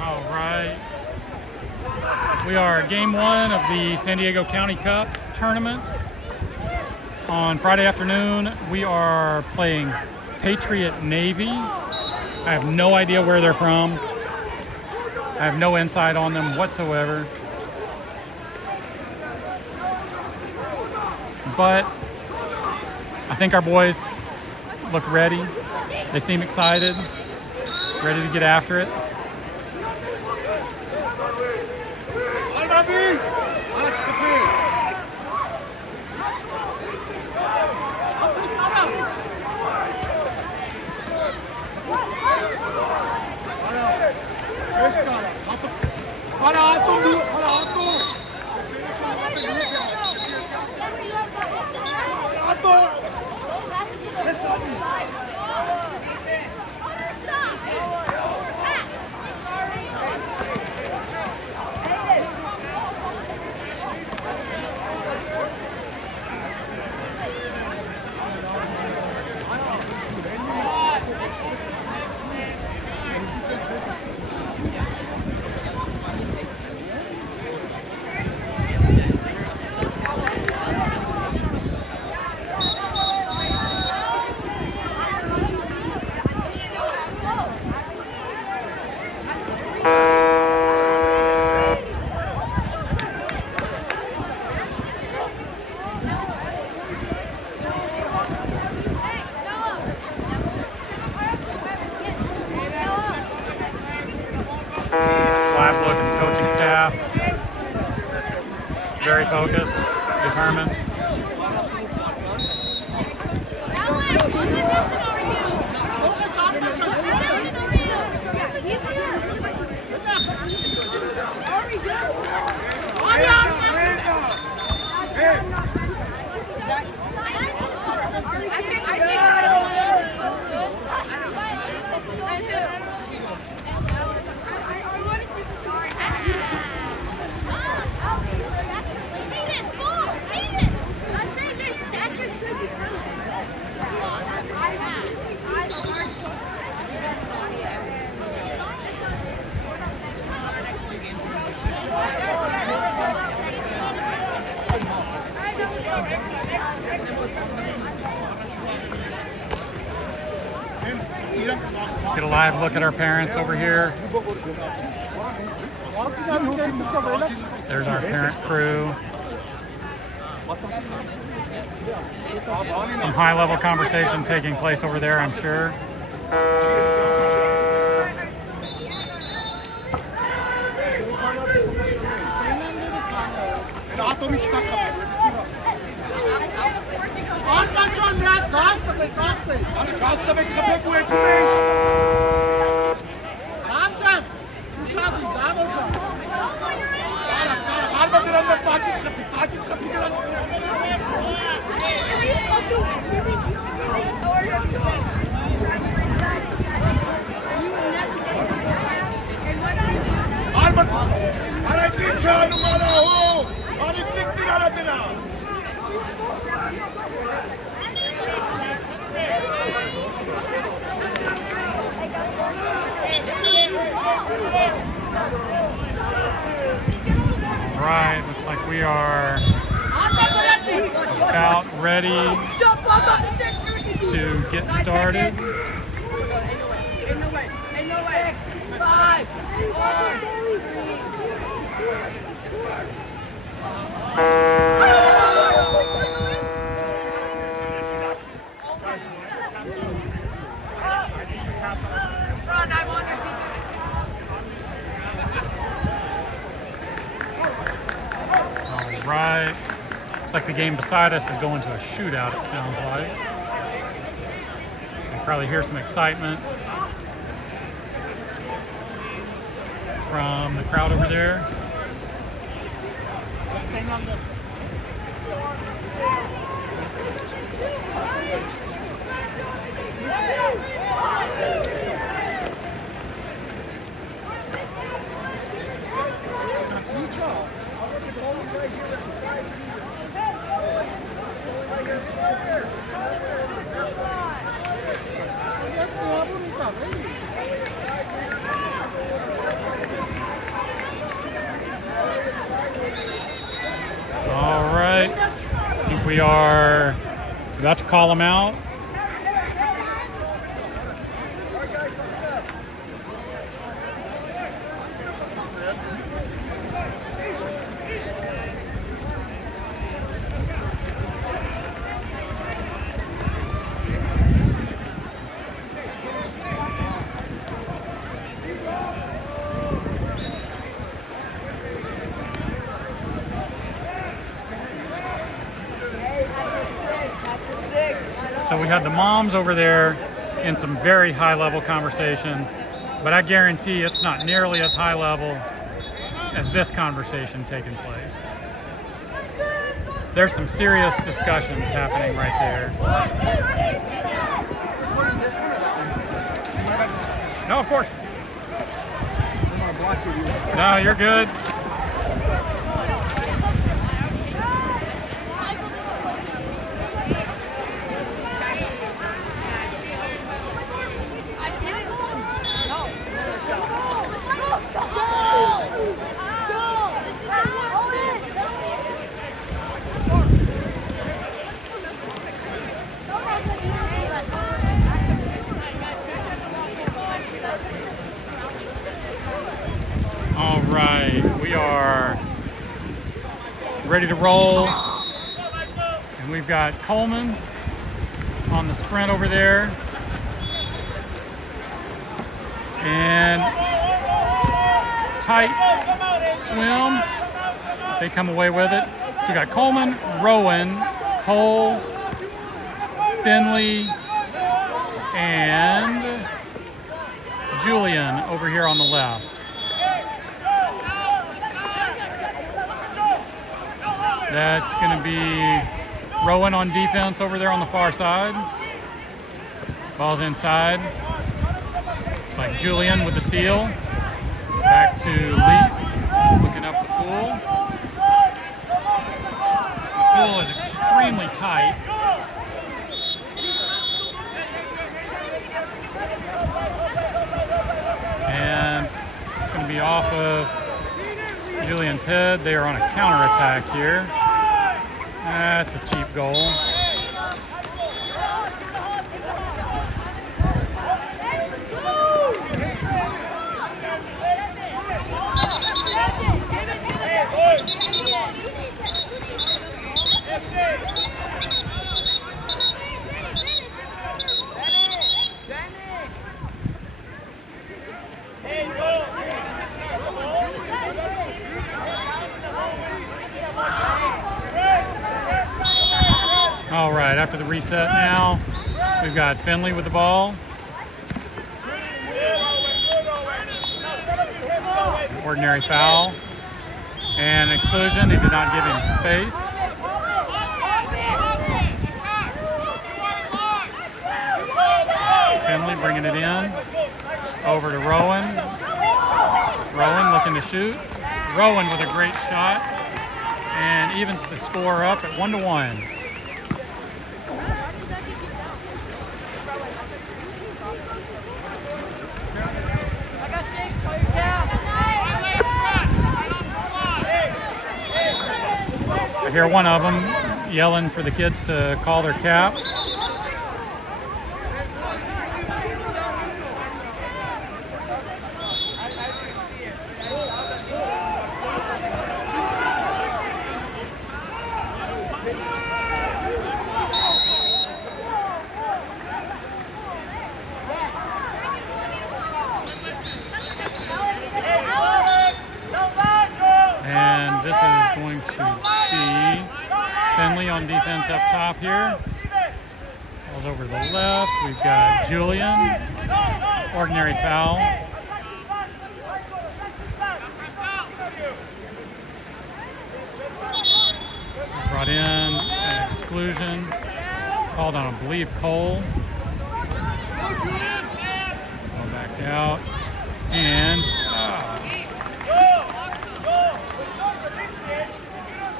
All right. We are game one of the San Diego County Cup tournament. On Friday afternoon, we are playing Patriot Navy. I have no idea where they're from. I have no insight on them whatsoever. But I think our boys look ready. They seem excited, ready to get after it. Very focused, determined. Get a live look at our parents over here. There's our parent crew. Some high-level conversation taking place over there, I'm sure. We are about ready to get started. All right. Looks like the game beside us is going to a shootout, it sounds like. So you can probably hear some excitement from the crowd over there. All right, I think we are about to call them out. So we had the moms over there in some very high-level conversation, but I guarantee it's not nearly as high level as this conversation taking place. There's some serious discussions happening right there. No, of course. No, you're good. All right, we are ready to roll, and we've got Coleman on the sprint over there, and tight swim. They come away with it. So we got Coleman, Rowan, Cole, Finley, and Julian over here on the left. That's going to be Rowan on defense over there on the far side. Ball's inside. It's like Julian with the steal. Back to Leaf, looking up the pool. The pool is extremely tight. And it's going to be off of Julian's head. They are on a counterattack here. That's a cheap goal. All right, after the reset now, we've got Finley with the ball. Ordinary foul. And an exclusion, he did not give him space. Finley bringing it in. Over to Rowan. Rowan looking to shoot. Rowan with a great shot. And evens the score up at 1-1. hear one of them yelling for the kids to call their caps. And this is going to be Finley on defense up top here. Ball's over to the left. We've got Julian. Ordinary foul. Brought in an exclusion. Called on, I believe, Cole. Go back out. And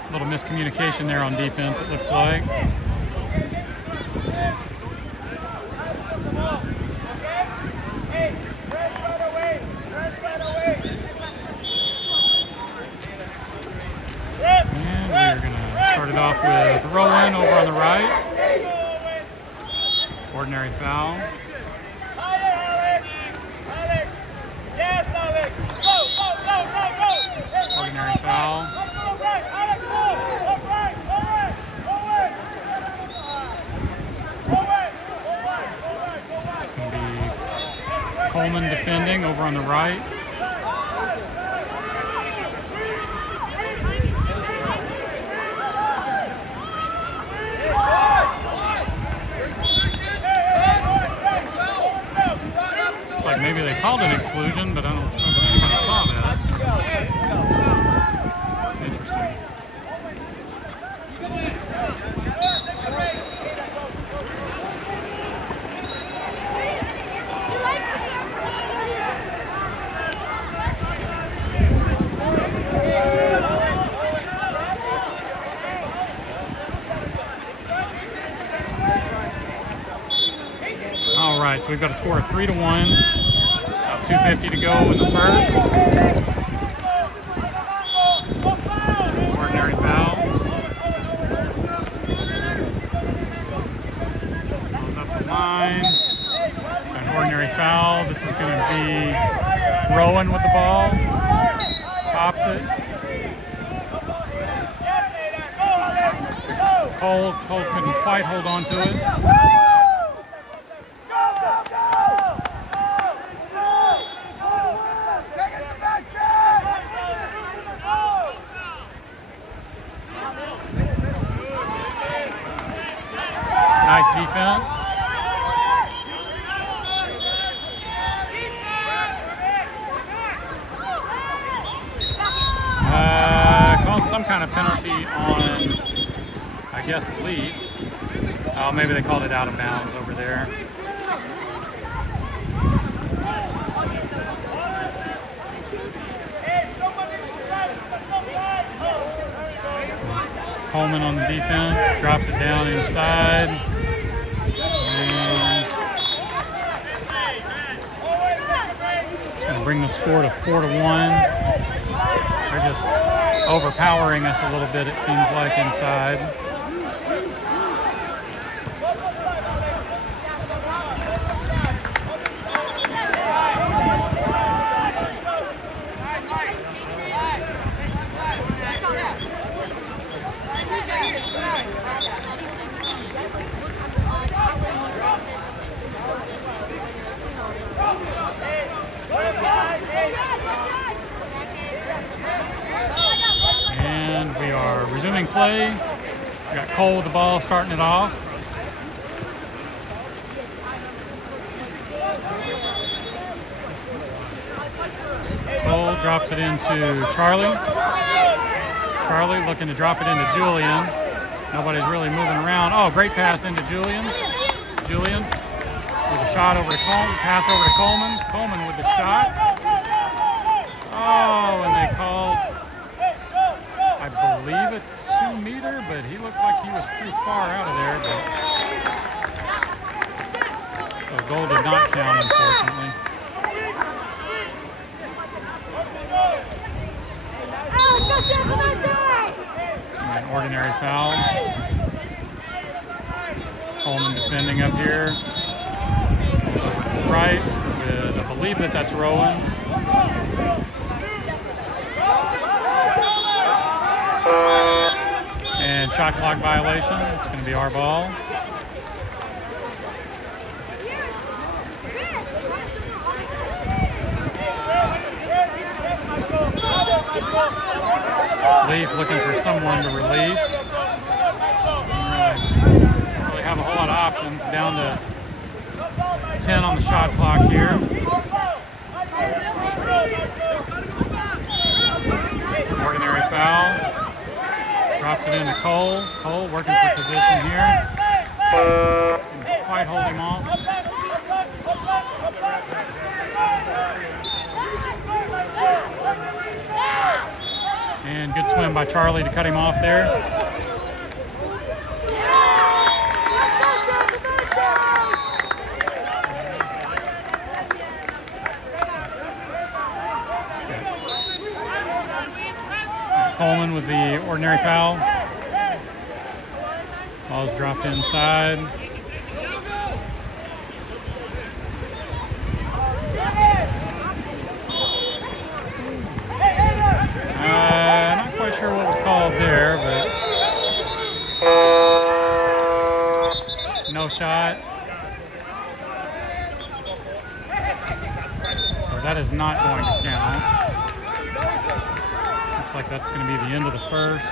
a little miscommunication there on defense, it looks like. And we're going to start it off with Rowan over on the right. Ordinary foul. Ordinary foul. It's going to be Coleman defending over on the right. Looks like maybe they called an exclusion, but I don't know if anybody saw that. Interesting. All right, so we've got a score of 3-1. About 2:50 to go in the first. Ordinary foul. Goes up the line. An ordinary foul. This is going to be Rowan with the ball. Pops it. Cole couldn't quite hold on to it. Nice defense. Called some kind of penalty on, I guess, Lee. Oh, maybe they called it out of bounds over there. Coleman on the defense, drops it down inside. And it's going to bring the score to 4-1. They're just overpowering us a little bit, it seems like, inside. And we are resuming play. We got Cole with the ball, starting it off. Cole drops it into Charlie. Charlie looking to drop it into Julian. Nobody's really moving around. Oh, great pass into Julian. Julian with a shot over to Coleman. Pass over to Coleman. Coleman with the shot. Oh, and they called, I believe, a 2-meter, but he looked like he was pretty far out of there. But so goal did not count, unfortunately. An ordinary foul. Coleman defending up here. Right with, I believe that's Rowan. And shot clock violation. It's going to be our ball. Leaf looking for someone to release. Don't really have a whole lot of options. Down to 10 on the shot clock here. Ordinary foul. Drops it into Cole. Cole working for position here. Didn't quite hold him off. And good swim by Charlie to cut him off there. Coleman with the ordinary foul. Ball's dropped inside. Not quite sure what was called there, but no shot. So that is not going to count. Looks like that's going to be the end of the first.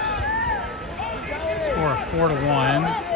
Score of 4-1.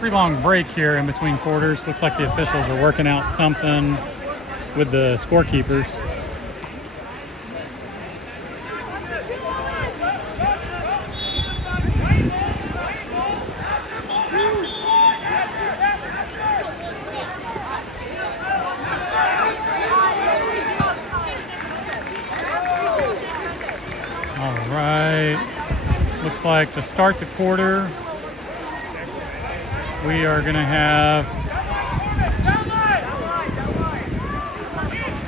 Pretty long break here in between quarters. Looks like the officials are working out something with the scorekeepers. All right. Looks like to start the quarter, we are going to have,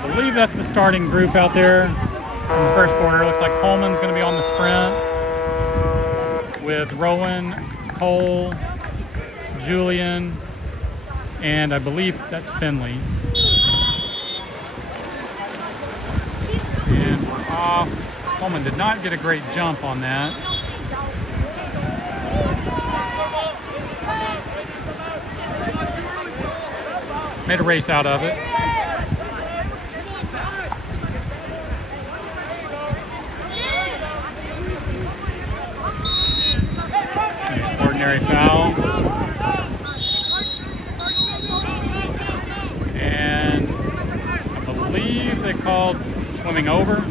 I believe that's the starting group out there in the first quarter. Looks like Coleman's going to be on the sprint with Rowan, Cole, Julian, and I believe that's Finley. And we're off. Coleman did not get a great jump on that. Made a race out of it. Ordinary foul. And I believe they called swimming over.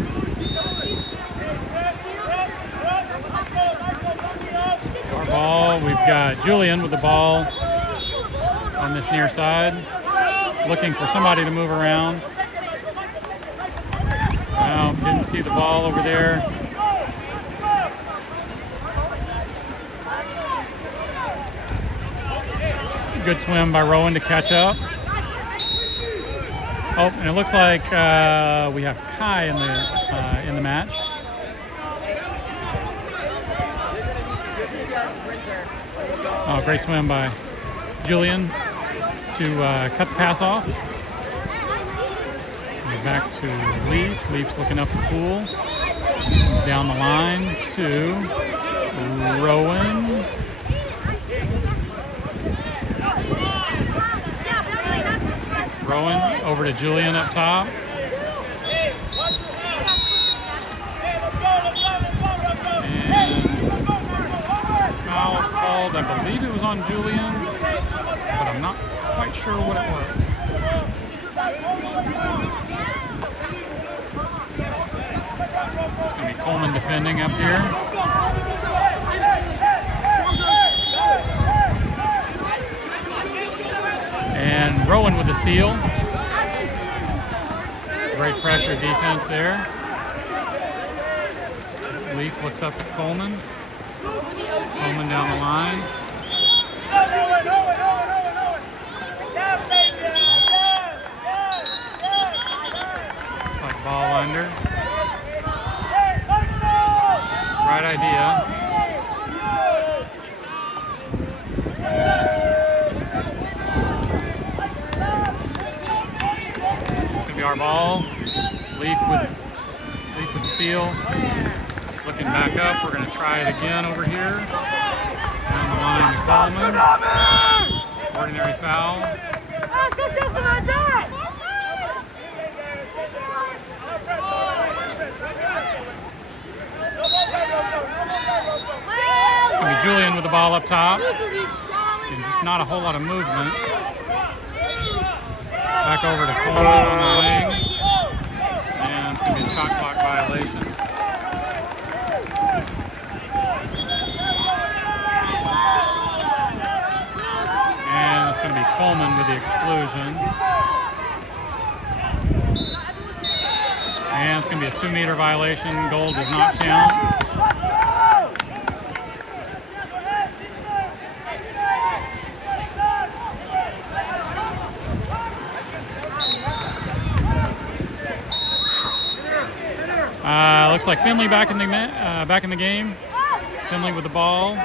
Our ball, we've got Julian with the ball on this near side, looking for somebody to move around. Wow, didn't see the ball over there. Good swim by Rowan to catch up. Oh, and it looks like we have Kai in the match. Oh, great swim by Julian to cut the pass off. And back to Leaf. Leaf's looking up the pool. He's down the line to Rowan. Rowan over to Julian up top. And foul called, I believe it was on Julian, but I'm not quite sure what it was. It's going to be Coleman defending up here. And Rowan with the steal. Great pressure defense there. Leaf looks up at Coleman. Coleman down the line. Looks like ball under. Right idea. Our ball. Leaf with the steal. Looking back up. We're going to try it again over here. Down the line to Coleman. Ordinary foul. It's going to be Julian with the ball up top. And just not a whole lot of movement. Back over to Coleman on the wing. And it's going to be a shot clock violation. And it's going to be Coleman with the exclusion. And it's going to be a 2-meter violation. Goal does not count. Looks like Finley back in the game. Finley with the ball.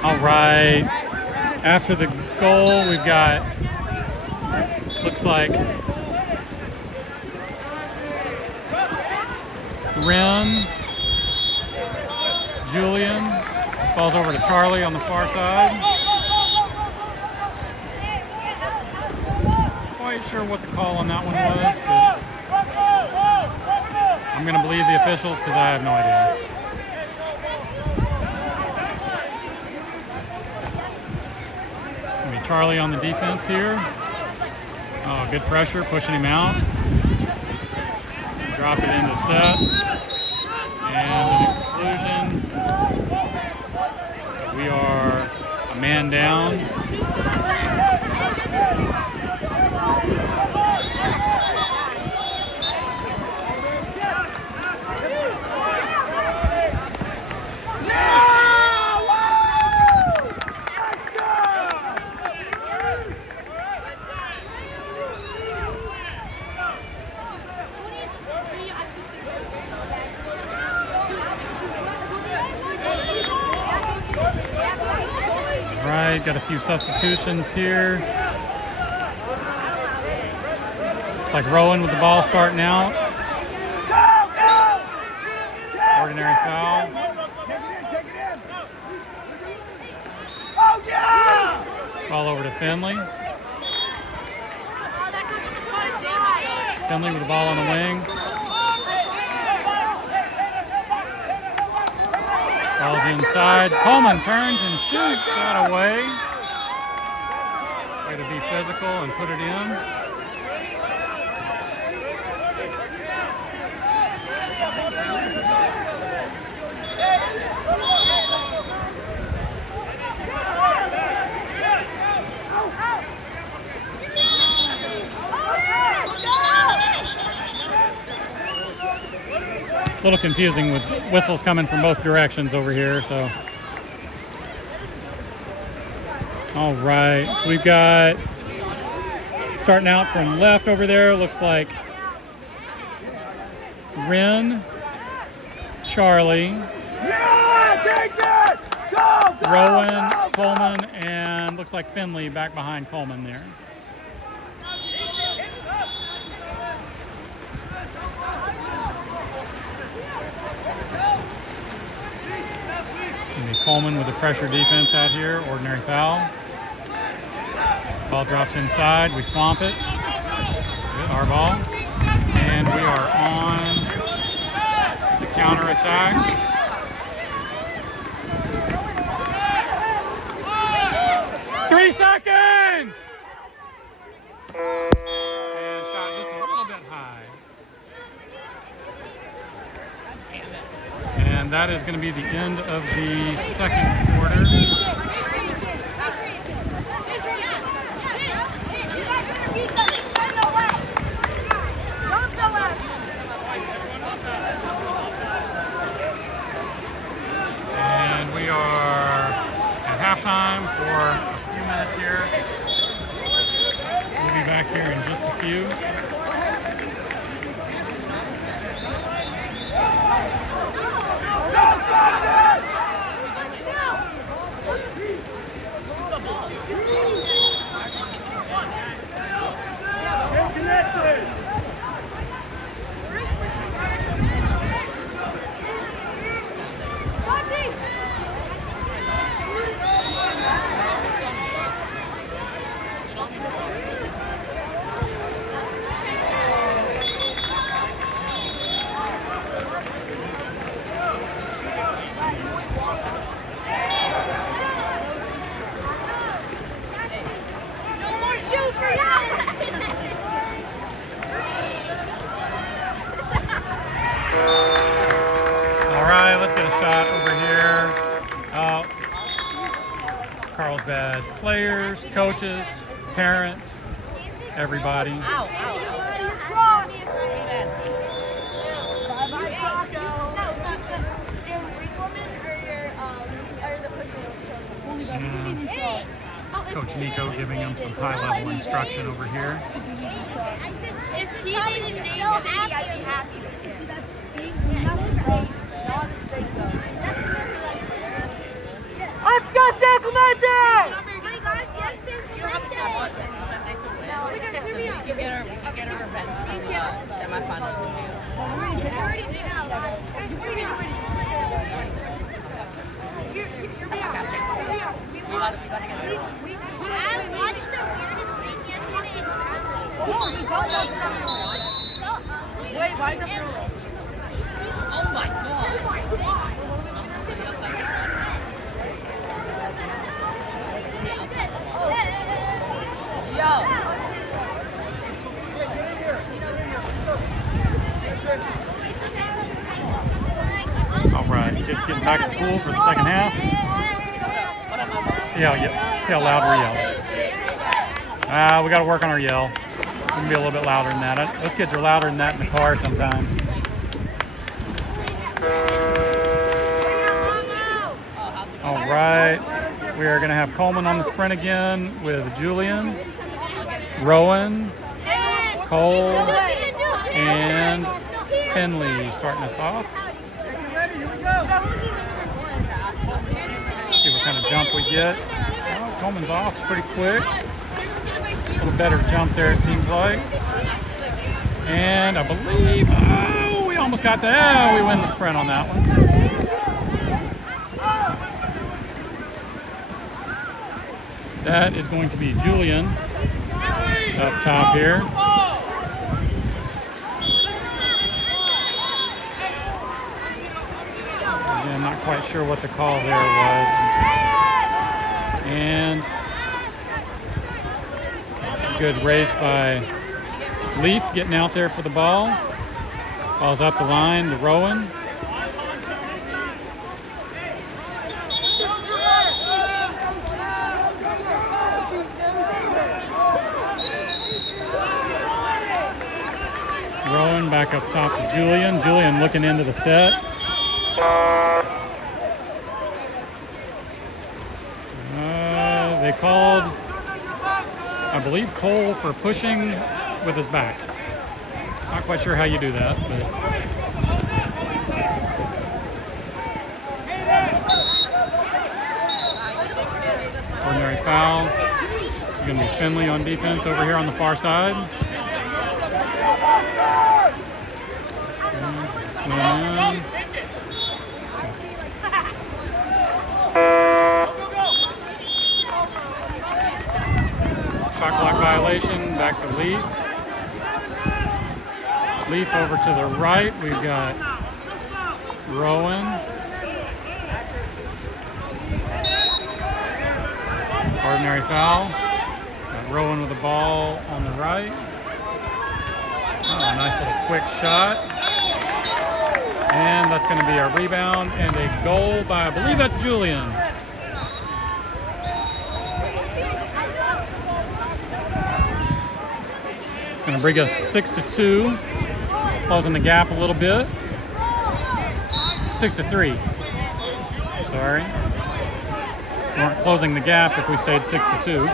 All right, after the goal, we've got, looks like Ren, Julian, falls over to Charlie on the far side. Quite sure what the call on that one was, but I'm going to believe the officials because I have no idea. Charlie on the defense here. Oh, good pressure, pushing him out. Drop it into set. And an exclusion. So we are a man down. Right, got a few substitutions here. Looks like Rowan with the ball starting out. Ordinary foul. Ball over to Finley. Finley with the ball on the wing. Ball's inside. Coleman turns and shoots that away. Way to be physical and put it in. A little confusing with whistles coming from both directions over here, so. All right, so we've got, starting out from left over there, looks like Wren, Charlie, Rowan, Coleman, and looks like Finley back behind Coleman there. Coleman with the pressure defense out here, ordinary foul. Ball drops inside, we swamp it. Good, our ball. And we are on the counter attack. Three seconds! And shot just a little bit high. And that is going to be the end of the second quarter. And we are at halftime for a few minutes here. We'll be back here in just a few. Carlsbad players, coaches, parents, everybody. Coach Nico giving him some high-level instruction over here. If he didn't name City, I'd be happy. Let's go, San Clemente! Oh my gosh, yes, San Clemente. We can get our revenge from semifinals. We already did that last. I watched the weirdest thing yesterday. Wait, why is that real? Oh my god. All right, kids getting back at the pool for the second half. See how loud we're yelling. We got to work on our yell. We can be a little bit louder than that. Those kids are louder than that in the car sometimes. All right, we are going to have Coleman on the sprint again with Julian, Rowan, Cole, and Finley starting us off. See what kind of jump we get. Oh, Coleman's off pretty quick. A little better jump there, it seems like. And I believe, we almost got that. We win the sprint on that one. That is going to be Julian up top here. quite sure what the call there was. And good race by Leaf getting out there for the ball. Ball's up the line to Rowan. Rowan back up top to Julian. Julian looking into the set. They called, I believe, Cole for pushing with his back. Not quite sure how you do that, but ordinary foul. This is going to be Finley on defense over here on the far side. Swim in. Shot clock violation, back to Leaf. Leaf over to the right. We've got Rowan. Ordinary foul. Got Rowan with the ball on the right. Oh, a nice little quick shot. And that's going to be a rebound and a goal by, I believe that's Julian. It's going to bring us 6-2. Closing the gap a little bit. 6-3. Sorry. We weren't closing the gap if we stayed 6-2.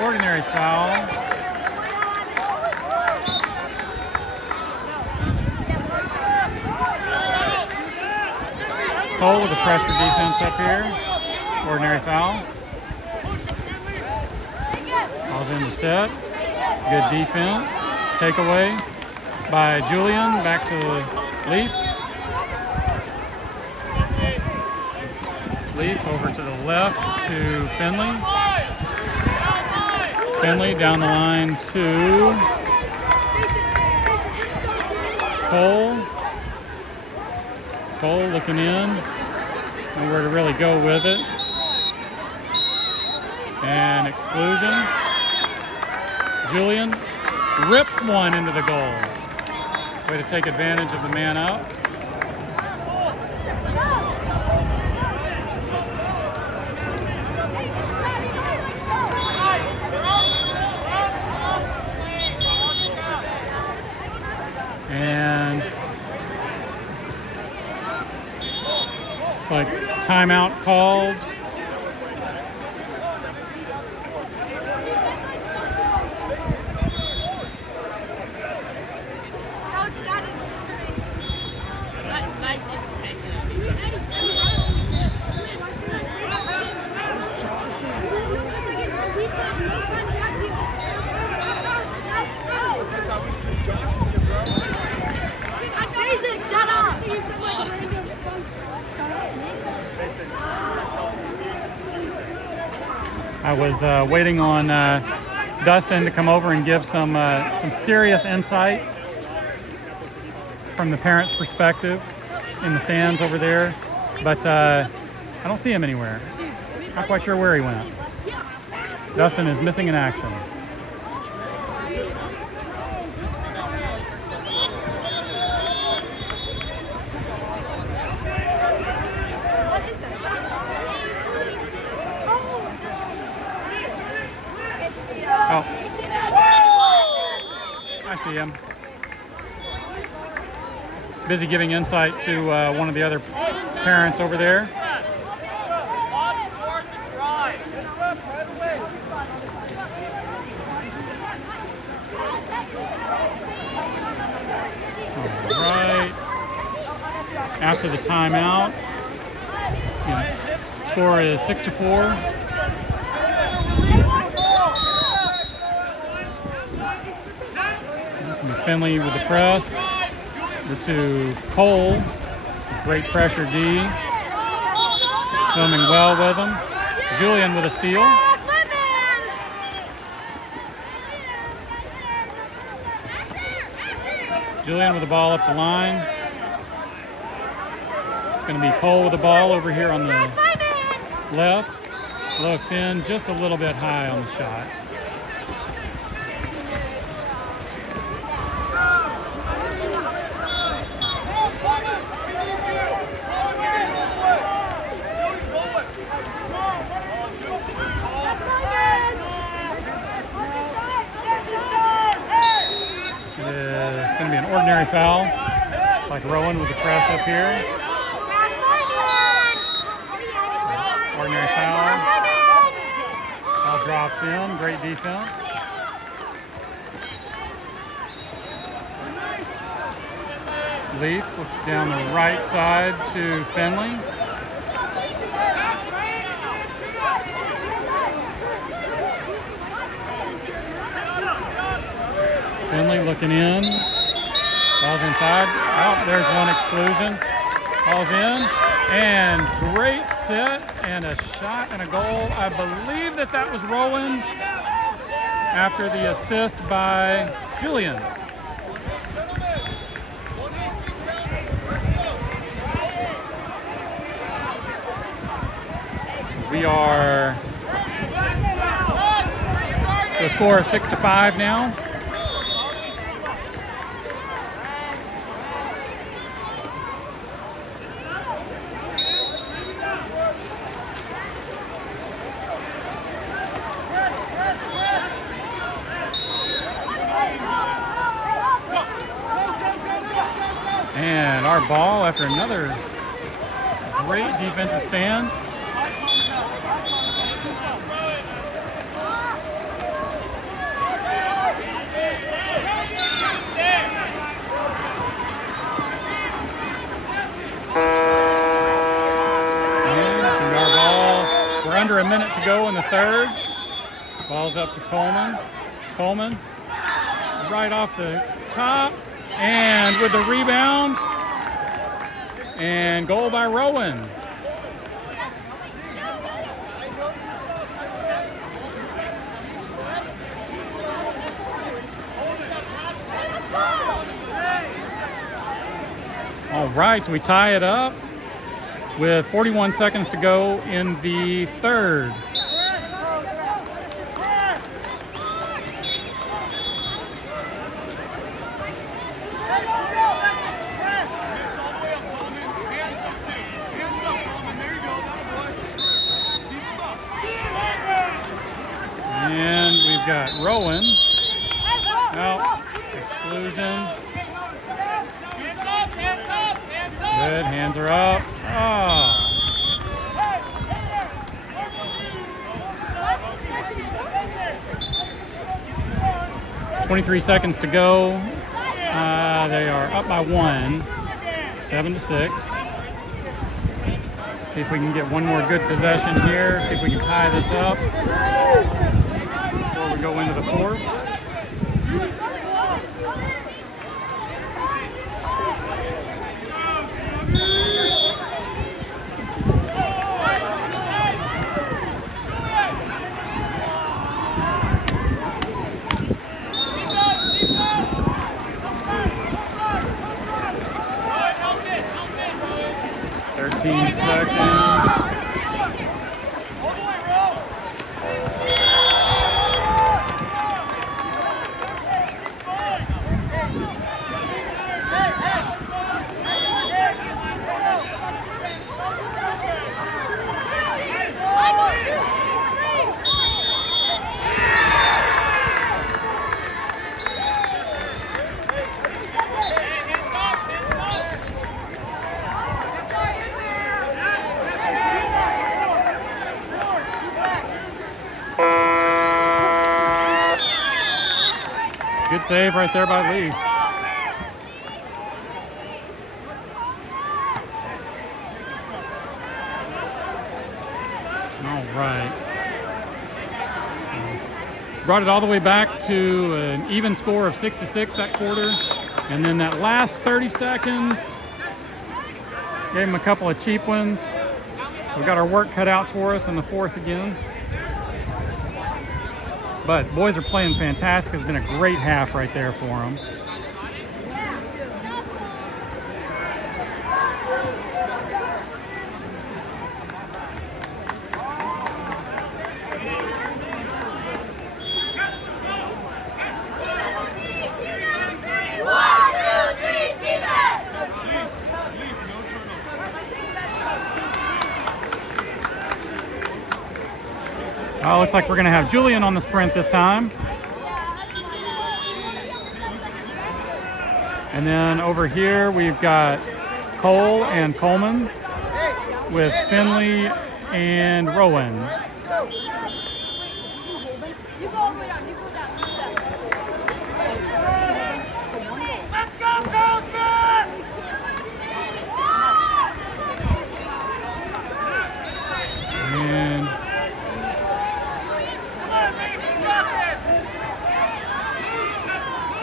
Ordinary foul. Cole with the pressure defense up here. Ordinary foul. Ball's in the set. Good defense. Takeaway by Julian. Back to Leaf. Leaf over to the left to Finley. Finley down the line to Cole. Cole looking in. Nowhere to really go with it. And exclusion. Julian rips one into the goal. Way to take advantage of the man out. And it's like timeout called. Nice information. Shut up! I was waiting on Dustin to come over and give some serious insight from the parents' perspective in the stands over there, but I don't see him anywhere. Not quite sure where he went. Dustin is missing in action. Oh, I see him. Busy giving insight to one of the other parents over there. All right. After the timeout, score is 6-4. Finley with the press. Over to Cole. Great pressure D. Swimming well with him. Julian with a steal. Julian with the ball up the line. It's going to be Cole with the ball over here on the left. Looks in just a little bit high on the shot. It's going to be an ordinary foul. It's like Rowan with the press up here. Ordinary foul. Foul drops in. Great defense. Leaf looks down the right side to Finley. Finley looking in. Ball's inside. Oh, there's one exclusion. Ball's in. And great set and a shot and a goal. I believe that was Rowan after the assist by Julian. We are to a score of 6-5 now. And our ball after another great defensive stand. And our ball, we're under a minute to go in the third. Ball's up to Coleman. Coleman right off the top. And with the rebound, and goal by Rowan. All right, so we tie it up with 41 seconds to go in the third. And we've got Rowan. Out. Exclusion. Good. Hands are up. Oh. 23 seconds to go. They are up by 1. 7-6. See if we can get one more good possession here. See if we can tie this up before we go into the fourth. Seconds. Good save right there by Lee. All right. brought it all the way back to an even score of 6-6 that quarter. And then that last 30 seconds, gave them a couple of cheap ones. We got our work cut out for us in the fourth again. But boys are playing fantastic. It's been a great half right there for them. Oh, looks like we're going to have Julian on the sprint this time. And then over here we've got Cole and Coleman with Finley and Rowan. You go all the way down. You go down. Let's go, Carlsbad! And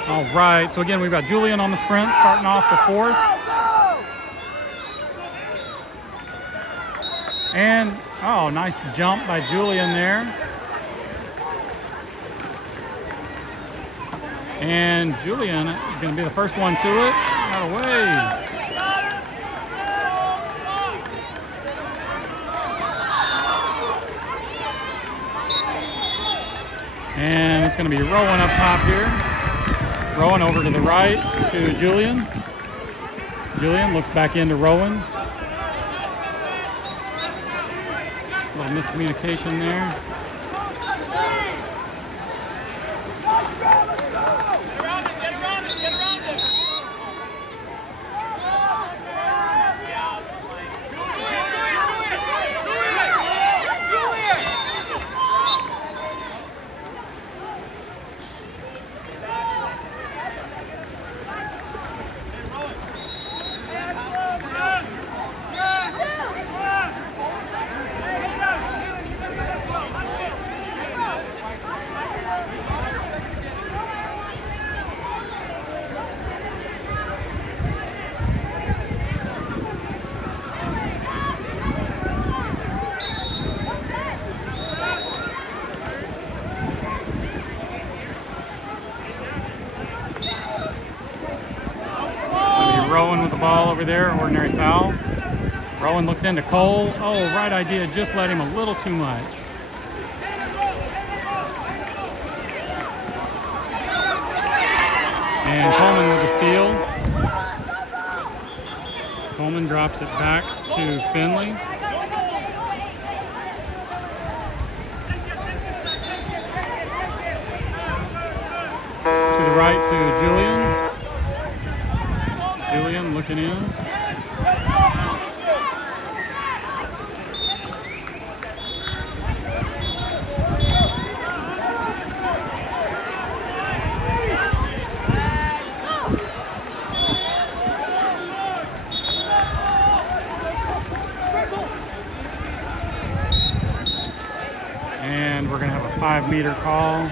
all right, so again, we've got Julian on the sprint, starting off the fourth. And, oh, nice jump by Julian there. And Julian is going to be the first one to it. Out of the way. And it's going to be Rowan up top here. Rowan over to the right to Julian. Julian looks back into Rowan. A little miscommunication there. Rowan with the ball over there, ordinary foul. Rowan looks into Cole. Oh, right idea, just let him a little too much. And Coleman with the steal. Coleman drops it back to Finley. To the right to Julian. Julian looking in. And we're going to have a 5-meter call.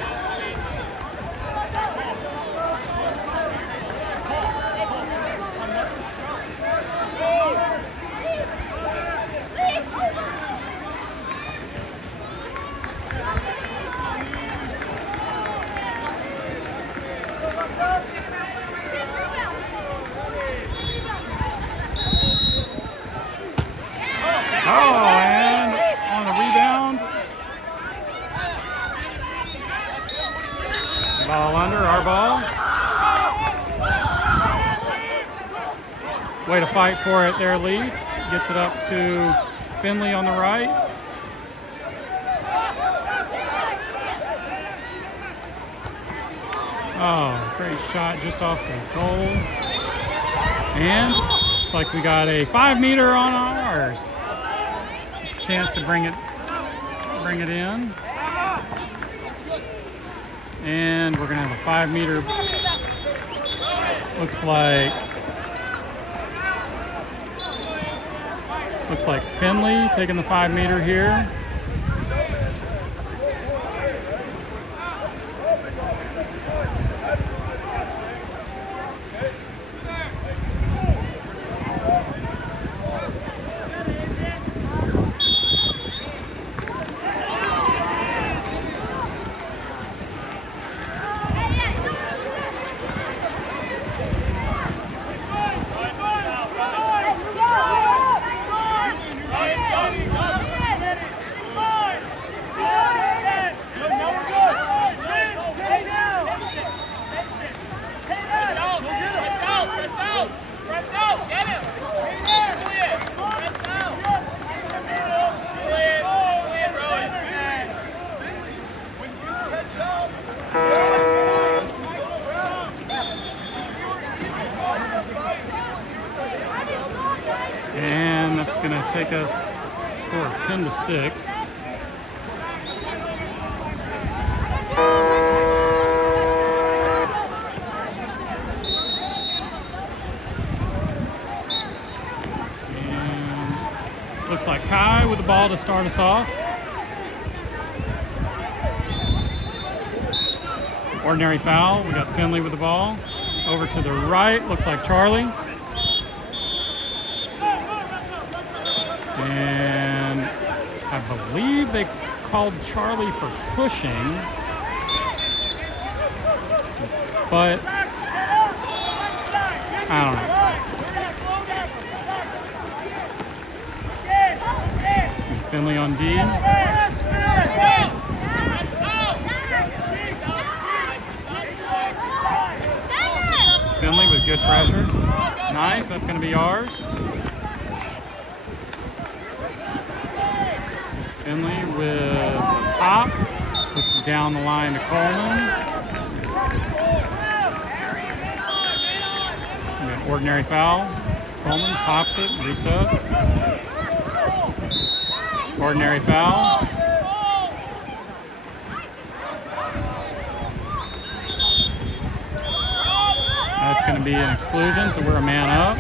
Oh, and on the rebound. Ball under, our ball. Way to fight for it there, Lee. Gets it up to Finley on the right. Oh, great shot just off the goal. And looks like we got a 5-meter on ours. Chance to bring it in. And we're gonna have a 5-meter. Looks like Finley taking the 5-meter here. make us score 10-6. And looks like Kai with the ball to start us off. Ordinary foul. We got Finley with the ball. Over to the right, looks like Charlie. And I believe they called Charlie for pushing. But I don't know. Finley on D. Finley with good pressure. Nice, that's going to be ours. Finley with a pop. Puts it down the line to Coleman. We got an ordinary foul. Coleman pops it, resets. Ordinary foul. That's going to be an exclusion, so we're a man up.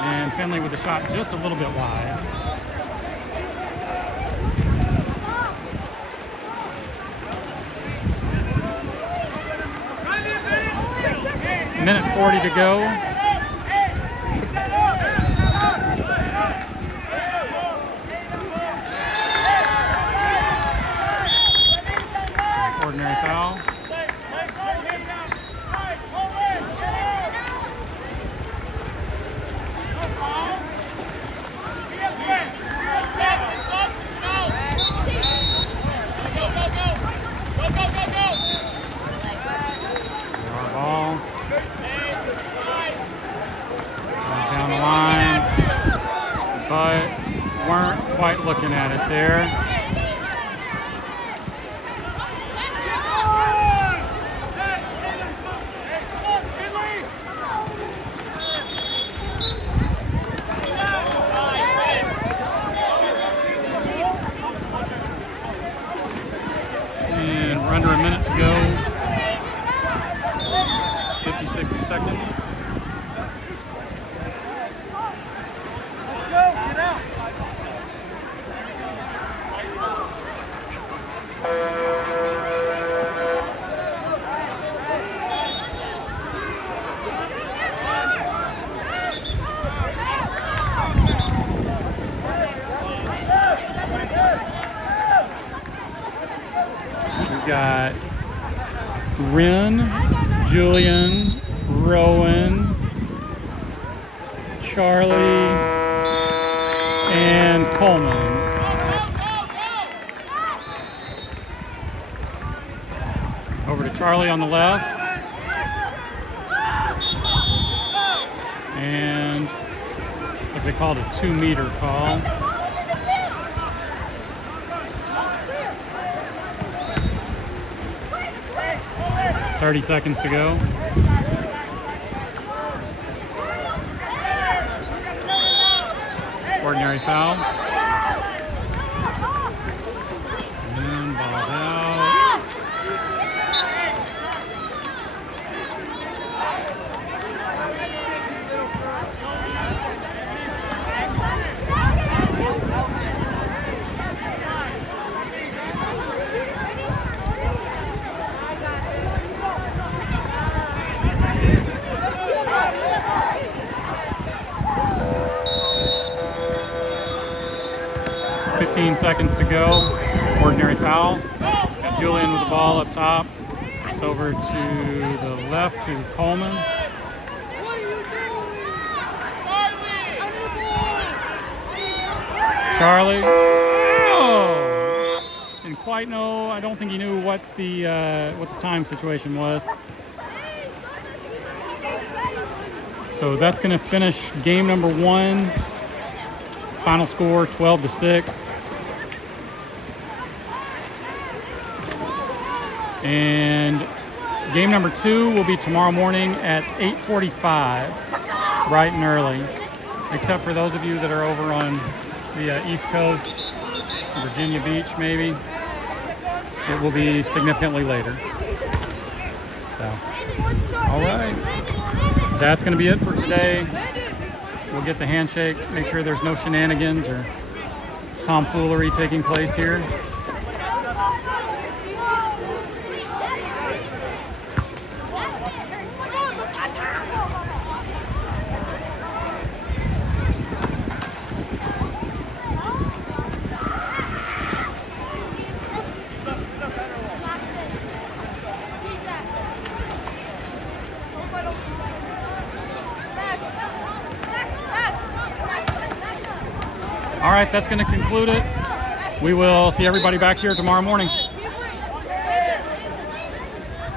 And Finley with the shot just a little bit wide. Minute 40 to go. Ordinary foul. Ball. Down the line, but weren't quite looking at it there. And we're under a minute to go. 56 seconds. Let's go, get out. We've got Ren, Julian, Rowan, Charlie, and Coleman. Over to Charlie on the left. And looks like they called a 2-meter call. .30 seconds to go. Ordinary foul. And ball's out. Seconds to go. Ordinary foul. Got Julian with the ball up top. It's over to the left to Coleman. Charlie. Oh! Didn't quite know. I don't think he knew what the time situation was. So that's going to finish game number 1. Final score 12-6. And game number 2 will be tomorrow morning at 8:45. bright and early, except for those of you that are over on the East Coast, Virginia Beach maybe. It will be significantly later. So, all right. That's going to be it for today. We'll get the handshake, make sure there's no shenanigans or tomfoolery taking place here. All right, that's going to conclude it. We will see everybody back here tomorrow morning.